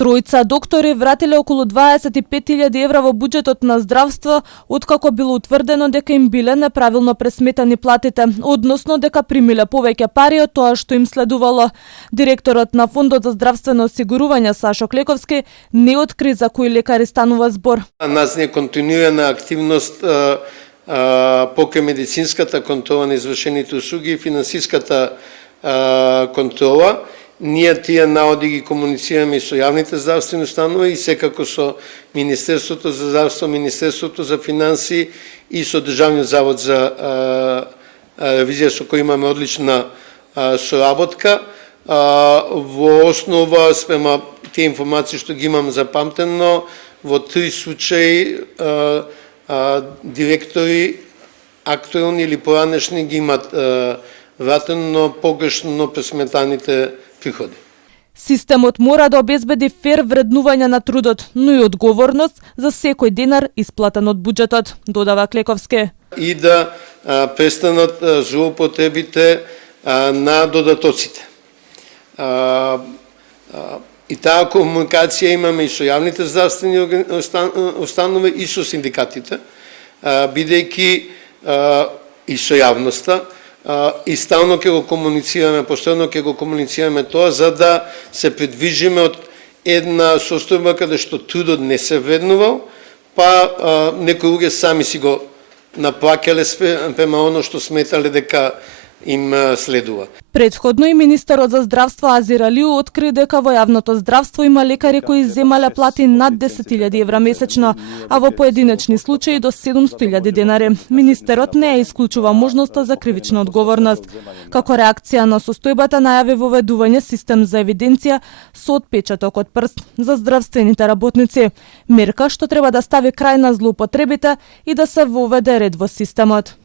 Тројца доктори вратиле околу 25.000 евра во буџетот на здравство, откако било утврдено дека им биле неправилно пресметани платите, односно дека примиле повеќе пари од тоа што им следувало. Директорот на Фондот за здравствено осигурување Сашо Клековски не откри за кои лекари станува збор. Нас не континуирана активност покрај медицинската контрола на извршените услуги и финансиската контрола. Ние тие наоди ги комуницираме и со јавните здравствени установи и секако со Министерството за здравство, Министерството за финанси и со Државниот завод за ревизија со кој имаме одлична соработка. Во основа спрема тие информации што ги имам запамтено, во 3 случаи директори актуелни или поранешни ги имат вратено погрешно пресметаните приходи. Системот мора да обезбеди фер вреднување на трудот, но и одговорност за секој денар исплатен од буџетот, додава Клековски. И да престанат злоупотребите на додатоците. И таа комуникација имаме и со јавните здравствени установи и со синдикатите, бидејќи и со јавноста, и стално ќе го комуницираме, постојано ќе го комуницираме тоа, за да се придвижиме од една состојба каде што трудот не се вреднувал, па некои луѓе сами си го наплаќале спрема оно што сметале дека им следува. Претходно и министерот за здравство Азир Алиу откри дека во јавното здравство има лекари кои земале плати над 10.000 евра месечно, а во поединечни случаи до 700.000 денари. Министерот не ја исклучува можноста за кривична одговорност. Како реакција на состојбата најави воведување систем за евиденција со отпечаток од прст за здравствените работници, мерка што треба да стави крај на злоупотребите и да се воведе ред во системот.